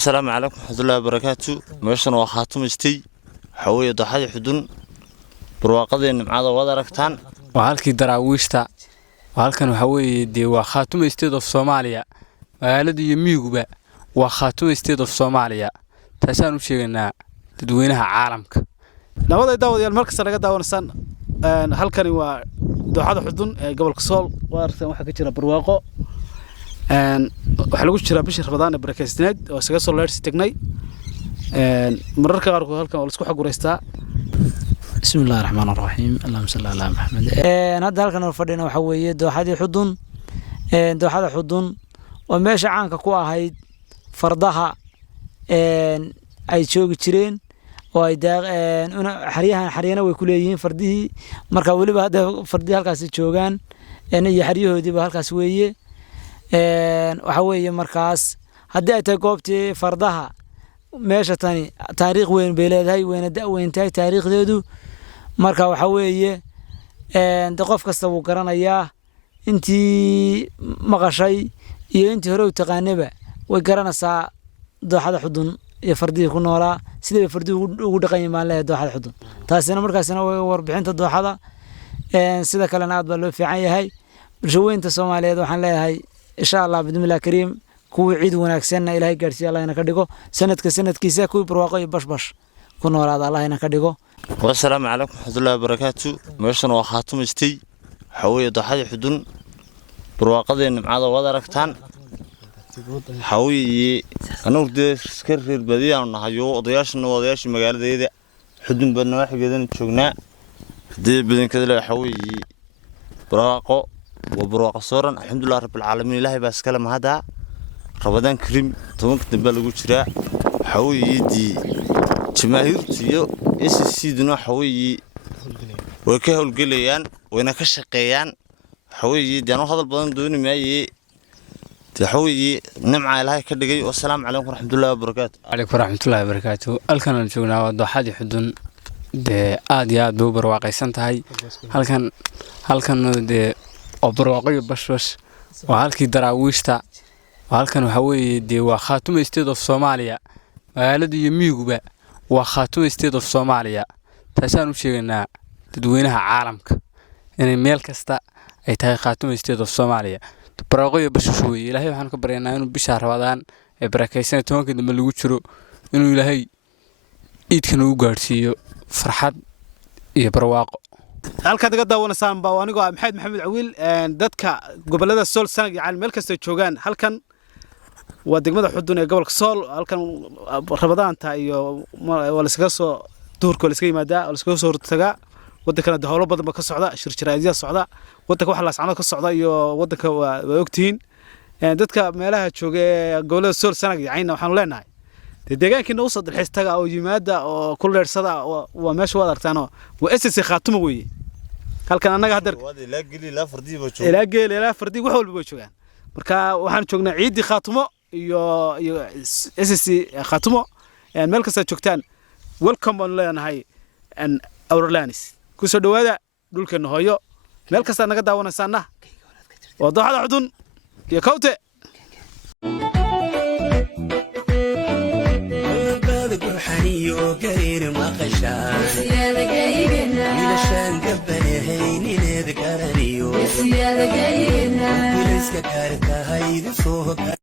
السلام عليكم ورحمة الله وبركاته. ماشان وخاتم استي حوية ضحية حدن برواقضي نمعاد وضركتان وهالكي دراويشتا وهالكن حوية دي وخاتم استي في صوماليا وهالدي يميقوا وخاتم استي في صوماليا تاسانو شيغنا تدوينها عالمك نبدا داود يال markasta laga daawansan halkani waa dooxada xudun ee gobolka Sool waartan waxa ka jira barwaaqo waxa lagu jira bishii Ramadaan ee barakaysnayd oo isaga soo leersi tagnay mararka qaar halkan oo la isku xagureystaa bismillaahir rahmaanir rahiim allahumma salli ala muhammad hadda halkan oo fadhina waxa weeye dooxada xudun oo meesha caanka ku ahayd fardaha ay joogi jireen oo ay xariyana way ku leeyihiin fardihii marka waliba hadda fardii halkaas joogan iyo xariyahoodiiba halkaas weeye waxa weeye markaas haddii ay tahay goobtii fardaha meesha tani taariikh weyn bay leedahay wayna da'weyntahay taariikhdeedu marka waxa weeye qof kasta wuu garanayaa intii maqashay iyo intii hore u taqaanaba way garanaysaa dooxada xudun iyo fardii ku noolaa sidii fardii ugu dhaqan yihiin leeyahay dooxada xudun taasina markaasina way warbixinta dooxada sida kale aad baa loo fiican yahay bulshooyinka Soomaaliyeed waxaan leeyahay insha Allah bidmillaah kariim kuwa ciid wanaagsan Ilaahay gaarsiiyo Allah ina ka dhigo sanadkiisa kuwa barwaaqo iyo bashbash ku noolaada Allah ina ka dhigo والسلام عليكم ورحمة الله وبركاته. ماشان وخاتم استي حوية ضحية حدن برواقضي نمعاد وضركتان حوي أنا ودي سكر البديع ونحيو وضياش مقالة دي حدن بالنواحي جدا تشوقنا دي بدن كذا حوي براقو وبراق صورا الحمد لله رب العالمين الله بس كلام هذا رمضان كريم تمك تبلغ شراء حوي دي جماهير تيو سيدنا حوي وكهول قليان وينكشقيان حوي دي أنا هذا البلان دوني معي تحوي نمعة لهاي كدقي والسلام عليكم ورحمة الله وبركاته. عليكم ورحمة الله وبركاته. الكن نشوفنا ضحية حدن ده آديات دوبر واقعي سنتهاي هالكن ده أبرواقي بشوش وهالكي دراويشتا وهالكن حوي دي وخاتم استيد في صوماليا وهالدي يميقوا وخاتم استيد في صوماليا تاسانو شيغنا تدوينها عالمك يعني ميل كستا أي تاي خاتم استيد في صوماليا براقي بشوي إلهي وحنا كبرينا إنه بشهر رمضان بركيسنا توان كده من الوجرو إنه إلهي إيد كانوا جارسيو فرحات يبرواق. halka daga daawanasaan baa anigu maxamed cawiil dadka gobolada Sool sanad yacan meel kasta joogan halkan waa degmada xudun ee gobolka Sool halkan Ramadaanta iyo wala iskaga soo duurka la iska yimaada wala iskaga soo tagaa waddanka hawlo badan ba ka socda shirjiraadiya socda waddanka waxa la socdo ka socda iyo waddanka waa ogtiin dadka meelaha jooga gobolada Sool sanad yacan waxaan leenahay deegaankiina uu saddex istaga oo yimaada oo ku leersada waa meesha wada aragtaano waa SSC khaatimo weeye halkan anaga hadar ilaa fardii wax walba joogan marka waxaan joognaa ciidi khaatimo iyo SSC khaatimo meel kasta joogtaan welcome on leenahay Aurelanis ku soo dhawaada dhulkeena hooyo meel kasta naga daawanaysaana waa dooxada xudun iyo kawte وقرير ما خشان سيادة قايبنا إلشان قبني هيني نذكرنيو سيادة قايبنا ولسك كارتا هيد فوق